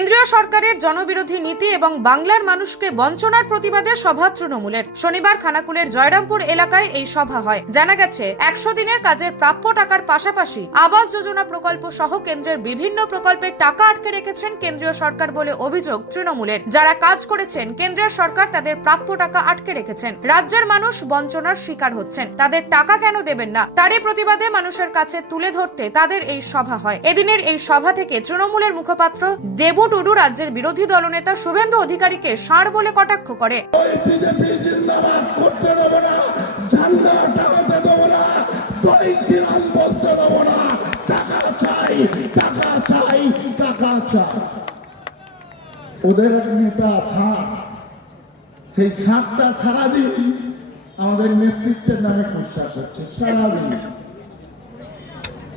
কেন্দ্রীয় সরকারের জনবিরোধী নীতি এবং বাংলার মানুষকে বঞ্চনার প্রতিবাদে সভা তৃণমূলের। শনিবার খানাকুলের জয়রামপুর এলাকায় এই সভা হয়। জানা গেছে, একশো দিনের কাজের প্রাপ্য টাকার পাশাপাশি আবাস যোজনা প্রকল্প সহ কেন্দ্রের বিভিন্ন প্রকল্পের টাকা আটকে রেখেছেন কেন্দ্রীয় সরকার বলে অভিযোগ তৃণমূলের। যারা কাজ করেছেন কেন্দ্রীয় সরকার তাদের প্রাপ্য টাকা আটকে রেখেছেন। রাজ্যের মানুষ বঞ্চনার শিকার হচ্ছেন। তাদের টাকা কেন দেবেন না? তারই প্রতিবাদে মানুষের কাছে তুলে ধরতে তাদের এই সভা হয়। এদিনের এই সভা থেকে তৃণমূলের মুখপাত্র দেবু টুডু রাজ্যের বিরোধী দলনেতা শুভেন্দু অধিকারীকে ষাঁড় বলে কটাক্ষ করে। ওদের এক নেতা ষাঁড়, সেই ষাঁড়টা সারাদিন আমাদের নেতৃত্বের নামে কুৎসা করছে, সারাদিন।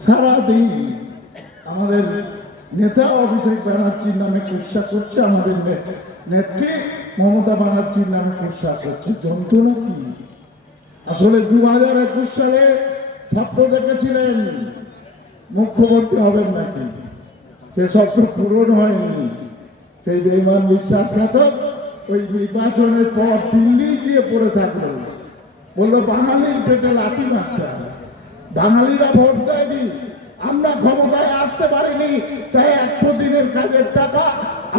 সারাদিন আমাদের নেতা অভিষেক ব্যানার্জির নামে কুৎসা করছে আমাদের নেত্রী মমতা ব্যানার্জির নামে কুৎসা করছে। যন্ত্রণা কি? আসলে দু হাজার একুশ সালে স্বপ্ন দেখেছিলেন, মুখ্যমন্ত্রী হবেন নাকি? সে স্বপ্ন পূরণ হয়নি। সেই বেইমান বিশ্বাসঘাতক ওই নির্বাচনের পর দিল্লি গিয়ে পড়ে থাকল। বলল, বাঙালির পেটে লাঠি মারতে বাঙালিরা ভোট দেয়নি। আমরা ক্ষমতায় আসতে পারিনি, তাই একশো দিনের কাজের টাকা,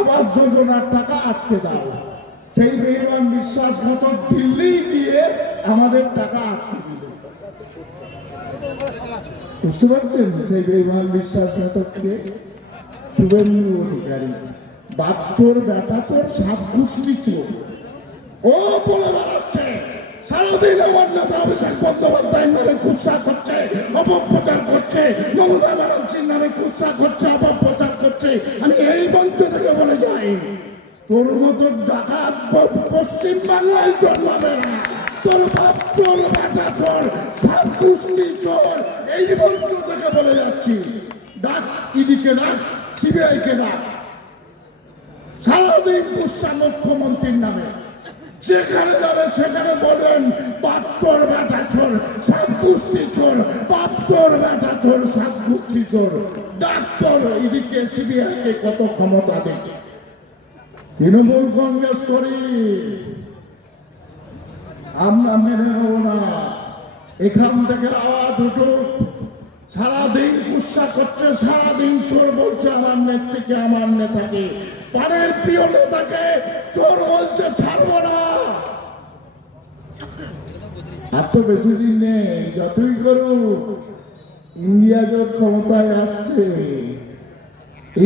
আবার যোজনার টাকা আটকে দাও। সেই বেইমান বিশ্বাসঘাতক দিল্লি গিয়ে আমাদের টাকা আটকে দিল। বুঝতে পারছেন? সেই বেইমান বিশ্বাসঘাতককে শুভেন্দু অধিকারী। বাচ্চোর বেটা তোর সাত গোষ্ঠী চোর। ও বলে বেড়াচ্ছে। সারাদিন অভিষেক বন্দ্যোপাধ্যায়ের নামে করছে করছে আমি এই মঞ্চ থেকে বলে যাই, তোর মতো ডাকাত পশ্চিম বাংলায় জন্মাবে না। তোর বাপ চোর বেটা চোর সাত গোষ্ঠী চোর এই মঞ্চ থেকে বলে যাচ্ছি, ডাক, ইডিকে ডাক, সিবিআইকে ডাক। সারাদিন কুৎসা মুখ্যমন্ত্রীর নামে। যেখানে যাবে সেখানে বলেন বাপ্তর বেটা চোর সাত গোষ্ঠী চোর বাপ্তর বেটা চোর সাত গোষ্ঠী চোর ডাক্তার এদিকে সিবিআইকে কত ক্ষমতা দেখে তৃণমূল কংগ্রেস করি। আমরা মেনে নেব না। এখান থেকে আওয়াজ উঠুক। সারাদিন গুসা করছে, সারাদিন চোর বলছে আমার নেত্রীকে, আমার নেতাকে। পানের প্রিয় নেতাকে চোর বলছে, ছাড়বো না। আর তো বেশি দিন নেই, যতই করুক, ইন্ডিয়া জোট ক্ষমতায় আসছে।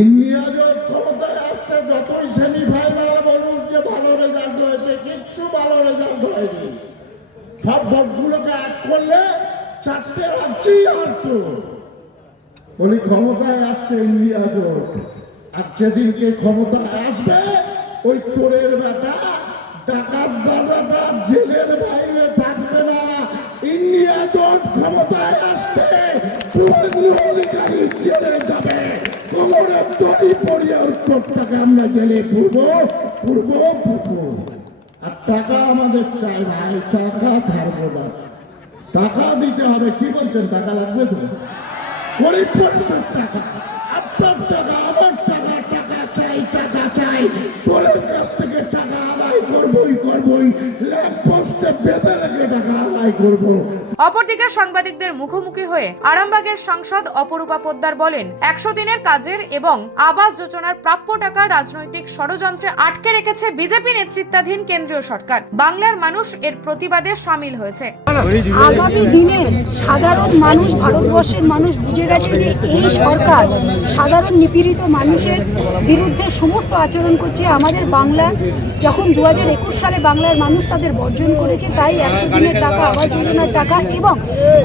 ইন্ডিয়া জোট ক্ষমতায় আসছে যতই সেমিফাইনাল বলুক, যে ভালো রেজাল্ট হয়েছে, কিচ্ছু ভালো রেজাল্ট হয়নি। সব ভোটগুলোকে এক করলে চারটে রাজ্যেই হারতো। উনি ক্ষমতায় আসছে ইন্ডিয়া জোট। আর যেদিনকে ক্ষমতায় আসবে, ওই চোরের বেটা, ডাকাত বাজাটা জেলের বাইরে থাকবে না। ইন্ডিয়া জোট ক্ষমতায় শুভেন্দু অধিকারী জেলে যাবে। কোমরের দড়ি ওই চোরটাকে আমরা জেলে পুরবো পুরবো পুরবো। আর টাকা আমাদের চাই ভাই, টাকা ছাড়বো না। টাকা দিতে হবে, কি বলছেন? টাকা লাগবে তো? গরিব পরিষদ টাকা। আপনার টাকা চাই চোরের কাছ থেকে টাকা আদায় করবই করবই। ল্যাম্পপোস্টে বেঁধে রেখে টাকা আদায় করব। অপরদিকে সাংবাদিকদের মুখোমুখি হয়ে আরামবাগের সাংসদ অপরূপা পোদ্দার বলেন একশো দিনের কাজের এবং আবাস যোজনার প্রাপ্য টাকা রাজনৈতিক ষড়যন্ত্রে আটকে রেখেছে বিজেপি নেতৃত্বাধীন কেন্দ্রীয় সরকার। বাংলার মানুষ এর প্রতিবাদে সামিল হয়েছে। আগামী দিনে সাধারণ মানুষ ভারতবর্ষের মানুষ বুঝে গেছে যে এই সরকার সাধারণ নিপীড়িত মানুষের বিরুদ্ধে সমস্ত আচরণ করছে। আমাদের বাংলা যখন দু হাজার একুশ সালে বাংলার মানুষ তাদের বর্জন করেছে, তাই একশো দিনের টাকা আবাস যোজনার টাকা এবং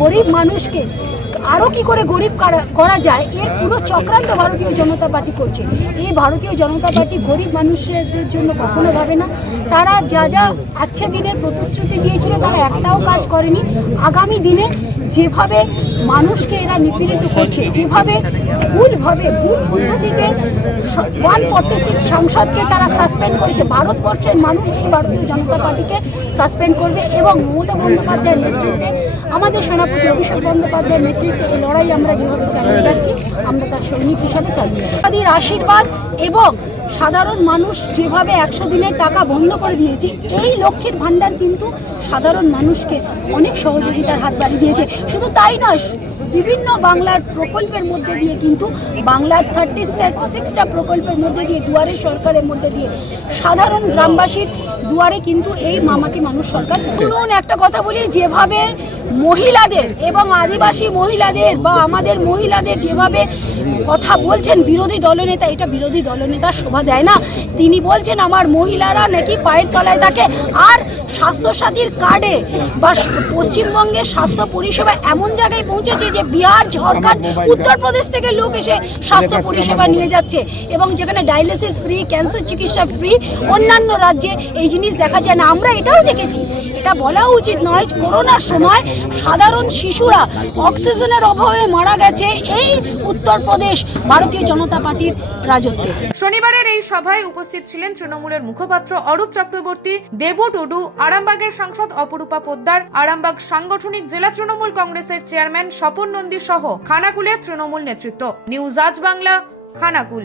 গরিব মানুষকে আরও কি করে গরিব করা- যায়? এর পুরো চক্রান্ত ভারতীয় জনতা পার্টি করছে। এই ভারতীয় জনতা পার্টি গরিব মানুষদের জন্য কখনো ভাবে না। তারা যা যা আচ্ছে দিনের প্রতিশ্রুতি দিয়েছিল, তারা একটাও কাজ করেনি। আগামী দিনে যেভাবে মানুষকে এরা নিপীড়িত করছে, যেভাবে ভুলভাবে, ভুল পদ্ধতিতে ওয়ান ফর্টি সিক্স সংসদকে তারা সাসপেন্ড করেছে, ভারতবর্ষের মানুষ এই ভারতীয় জনতা পার্টিকে সাসপেন্ড করবে এবং মমতা বন্দ্যোপাধ্যায়ের নেতৃত্বে আমাদের সেনাপতি অভিষেক বন্দ্যোপাধ্যায়ের নেতৃত্বে এই লড়াই আমরা যেভাবে চালিয়ে যাচ্ছি, আমরা তার সৈনিক হিসাবে চালিয়ে যাচ্ছি। আশীর্বাদ এবং সাধারণ মানুষ যেভাবে একশো দিনের টাকা বন্ধ করে দিয়েছে, এই লক্ষ্যের ভাণ্ডার কিন্তু সাধারণ মানুষকে অনেক সহযোগিতার হাত বাড়িয়ে দিয়েছে। শুধু তাই নয়, বিভিন্ন বাংলার প্রকল্পের মধ্যে দিয়ে কিন্তু বাংলার থার্টি সিক্সটা প্রকল্পের মধ্যে দিয়ে দুয়ারে সরকারের মধ্যে দিয়ে সাধারণ গ্রামবাসীর দুয়ারে কিন্তু এই মামাটি মানুষ সরকার শুনুন একটা কথা বলি যেভাবে মহিলাদের এবং আদিবাসী মহিলাদের বা আমাদের মহিলাদের যেভাবে কথা বলছেন বিরোধী দলনেতা এটা বিরোধী দলনেতার শোভা দেয় না। তিনি বলছেন আমার মহিলারা নাকি পায়ের তলায় থাকে আর স্বাস্থ্যসাথীর কার্ডে বা পশ্চিমবঙ্গের স্বাস্থ্য পরিষেবা এমন জায়গায় পৌঁছেছে যে বিহার ঝাড়খণ্ড উত্তরপ্রদেশ থেকে লোক এসে স্বাস্থ্য পরিষেবা নিয়ে যাচ্ছে এবং যেখানে ডায়ালিসিস ফ্রি ক্যান্সার চিকিৎসা ফ্রি অন্যান্য রাজ্যে এই জিনিস দেখা যায় না, আমরা এটাও দেখেছি। এটা বলা উচিত নয় করোনার সময় সাধারণ শিশুরা অক্সিজেনের অভাবে মারা গেছে এই উত্তরপ্রদেশ ভারতীয় জনতা পার্টির রাজত্বে। শনিবারের এই সভায় উপস্থিত ছিলেন তৃণমূলের মুখপাত্র অরূপ চক্রবর্তী, দেব টুডু, আরামবাগের সাংসদ অপরূপা পোদ্দার, আরামবাগ সাংগঠনিক জেলা তৃণমূল কংগ্রেসের চেয়ারম্যান স্বপন নন্দী সহ খানাকুলের তৃণমূল নেতৃত্ব। নিউজ আজ বাংলা, খানাকুল।